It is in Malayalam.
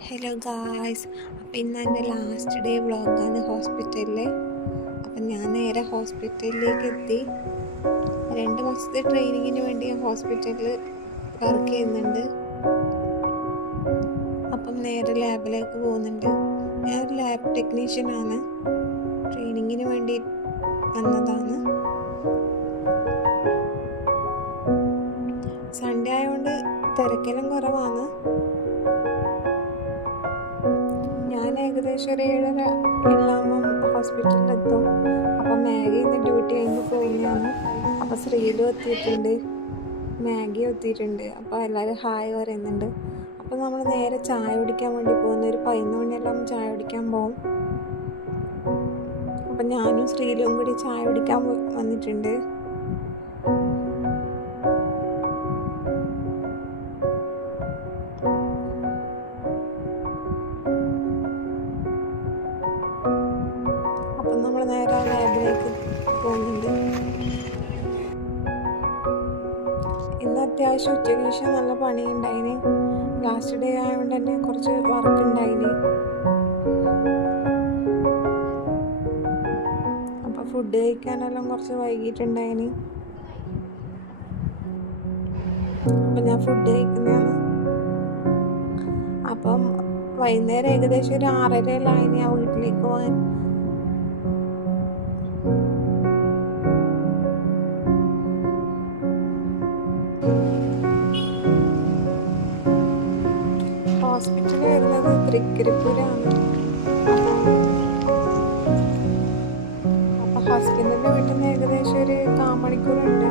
ഹലോ ഗായ്സ്, അപ്പം ഇന്ന് എൻ്റെ ലാസ്റ്റ് ഡേ വ്ളോഗാണ് ഹോസ്പിറ്റലിൽ. അപ്പം ഞാൻ നേരെ ഹോസ്പിറ്റലിലേക്ക് എത്തി. 2 മാസത്തെ ട്രെയിനിങ്ങിന് വേണ്ടി ഞാൻ ഹോസ്പിറ്റലിൽ വർക്ക് ചെയ്യുന്നുണ്ട്. അപ്പം നേരെ ലാബിലേക്ക് പോകുന്നുണ്ട്. ഞാനൊരു ലാബ് ടെക്നീഷ്യനാണ്. ട്രെയിനിങ്ങിന് വേണ്ടി വന്നതാണ്. സൺഡേ ആയതുകൊണ്ട് തിരക്കിലും കുറവാണ്. ഞാൻ ഏകദേശം ഒരു 7:30 എല്ലാകുമ്പം ഹോസ്പിറ്റലിലെത്തും. അപ്പം മാഗി ഇന്ന് ഡ്യൂട്ടി കഴിഞ്ഞ് പോകുന്നതാണ്. അപ്പം ശ്രീലു എത്തിയിട്ടുണ്ട്, മാഗി എത്തിയിട്ടുണ്ട്. അപ്പോൾ എല്ലാവരും ഹായ് പറയുന്നുണ്ട്. അപ്പോൾ നമ്മൾ നേരെ ചായ കുടിക്കാൻ വേണ്ടി പോകുന്നു. ഒരു 11 മണിയെല്ലാം ചായ കുടിക്കാൻ പോകും. അപ്പം ഞാനും ശ്രീലുവും കൂടി ചായ കുടിക്കാൻ വന്നിട്ടുണ്ട്. അപ്പം നമ്മൾ നേരെ ലാബിലേക്ക് പോകുന്നുണ്ട്. ഇന്ന് അത്യാവശ്യം ഉച്ചയ്ക്ക് ശേഷം നല്ല പണിയുണ്ടായിന്. ലാസ്റ്റ് ഡേ ആയതുകൊണ്ട് തന്നെ കുറച്ച് വർക്ക് ഉണ്ടായിന്. അപ്പം ഫുഡ് കഴിക്കാനെല്ലാം കുറച്ച് വൈകിട്ടുണ്ടായിന്. അപ്പം ഞാൻ ഫുഡ് കഴിക്കുന്നതാണ്. അപ്പം വൈകുന്നേരം ഏകദേശം ഒരു 6:30 ആയിന് ഞാൻ വീട്ടിലേക്ക് പോകാൻ. ഹോസ്പിറ്റലിൽ വരുന്നത് തൃക്കരിപ്പൂരാണ്. അപ്പം ഹസ്ബൻഡിൻ്റെ വീട്ടിൽ നിന്ന് ഏകദേശം ഒരു 1/4 മണിക്കൂറുണ്ട്.